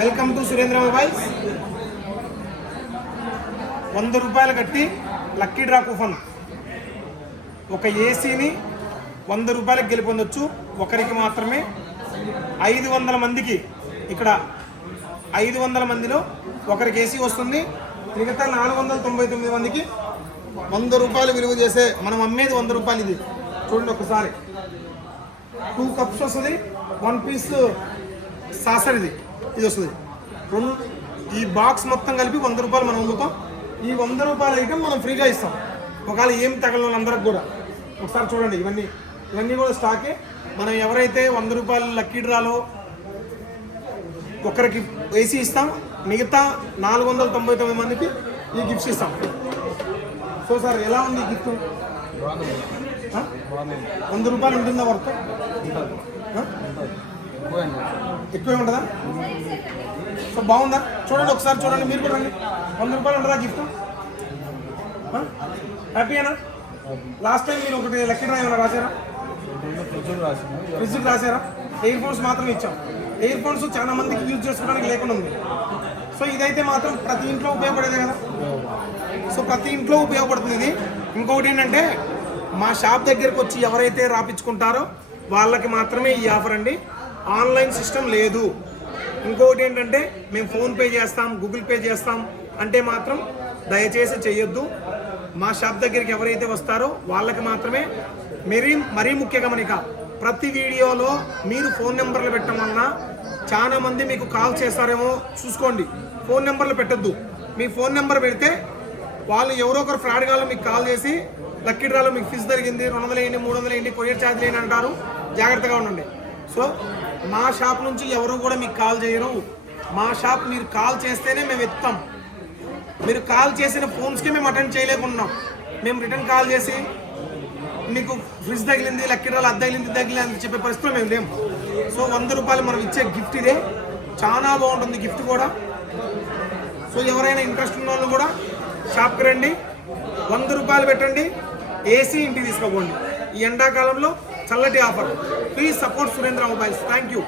Welcome to Surendra mobiles. 100 రూపాయలు కట్టి lucky draw coupon ఒక ఏసీని 100 రూపాయలకు గెలుపొందొచ్చు. ఒకరికి మాత్రమే 500 మందికి. ఇక్కడ 500 మందిలో ఒకరికి ఏసీ వస్తుంది. మిగతా 499 మందికి 100 రూపాయలు విలువ చేసే మనం అమ్మేది 100 రూపాయలు. ఇది చూడండి ఒకసారి. 2 కప్స్ వస్తుంది, 1 పీస్ సాసర్ ఇది వస్తుంది. ఈ బాక్స్ మొత్తం కలిపి 100 రూపాయలు మనం అమ్ముతాం. ఈ 100 రూపాయల ఐటమ్ మనం ఫ్రీగా ఇస్తాం. ఒకవేళ ఏం తగలని వాళ్ళందరికి కూడా ఒకసారి చూడండి. ఇవన్నీ కూడా స్టాకే. మనం ఎవరైతే 100 రూపాయలు లక్కీ డ్రాలో ఒకరికి ఏసీ ఇస్తాం, మిగతా 499 మందికి ఈ గిఫ్ట్స్ ఇస్తాం. సో సార్ ఎలా ఉంది ఈ గిఫ్ట్? 100 రూపాయలు ఉంటుందా వర్క్? ఎక్కువే ఉంటుందా? సో బాగుందా? చూడండి ఒకసారి చూడండి, మీరు కూడా రండి. 100 రూపాయలు ఉంటుందా గిఫ్ట్? హ్యాపీయేనా? లాస్ట్ టైం మీరు ఒకటి లక్కీ డ్రా ఏమైనా రాశారా? ఫ్రిడ్జ్కి రాశారా? ఎయిర్ ఫోన్స్ మాత్రం ఇచ్చాం. ఎయిర్ ఫోన్స్ చాలా మందికి యూజ్ చేసుకోవడానికి లేకుండా ఉంది. సో ఇదైతే మాత్రం ప్రతి ఇంట్లో ఉపయోగపడేదే కదా. సో ప్రతి ఇంట్లో ఉపయోగపడుతుంది ఇది. ఇంకొకటి ఏంటంటే, మా షాప్ దగ్గరకు వచ్చి ఎవరైతే రాపించుకుంటారో వాళ్ళకి మాత్రమే ఈ ఆఫర్ అండి. ఆన్లైన్ సిస్టమ్ లేదు. ఇంకొకటి ఏంటంటే, మేము ఫోన్పే చేస్తాం, గూగుల్ పే చేస్తాం అంటే మాత్రం దయచేసి చేయొద్దు. మా షాప్ దగ్గరికి ఎవరైతే వస్తారో వాళ్ళకి మాత్రమే. మరీ ముఖ్య గమనిక, ప్రతి వీడియోలో మీరు ఫోన్ నెంబర్లు పెట్టడం వలన చాలా మంది మీకు కాల్ చేస్తారేమో చూసుకోండి. ఫోన్ నెంబర్లు పెట్టద్దు. మీ ఫోన్ నెంబర్ పెడితే వాళ్ళు ఎవరో ఒకరు ఫ్రాడ్ గాళ్ళు మీకు కాల్ చేసి లక్కీ డ్రాలో మీకు ఫీజు జరిగింది, 200 వేయండి, 300 వేయండి, కొరియర్ ఛార్జ్ వేయండి అంటారు. జాగ్రత్తగా ఉండండి. సో మా షాప్ నుంచి ఎవరు కూడా మీకు కాల్ చేయరు. మా షాప్ మీరు కాల్ చేస్తేనే మేము ఎత్తాం. మీరు కాల్ చేసిన ఫోన్స్కి మేము అటెండ్ చేయలేకున్నాం. మేము రిటర్న్ కాల్ చేసి మీకు ఫ్రిడ్జ్ తగిలింది, లక్కీ డ్రాలు అది తగిలింది అని చెప్పే పరిస్థితిలో మేము లేము. సో 100 రూపాయలు మనం ఇచ్చే గిఫ్ట్ ఇదే. చాలా బాగుంటుంది గిఫ్ట్ కూడా. సో ఎవరైనా ఇంట్రెస్ట్ ఉన్న వాళ్ళు కూడా షాప్కి రండి, 100 రూపాయలు పెట్టండి, ఏసీ ఇంటికి తీసుకోపోండి. ఈ ఎండాకాలంలో చల్లటి offer. Please support Surendra mobiles. Thank you.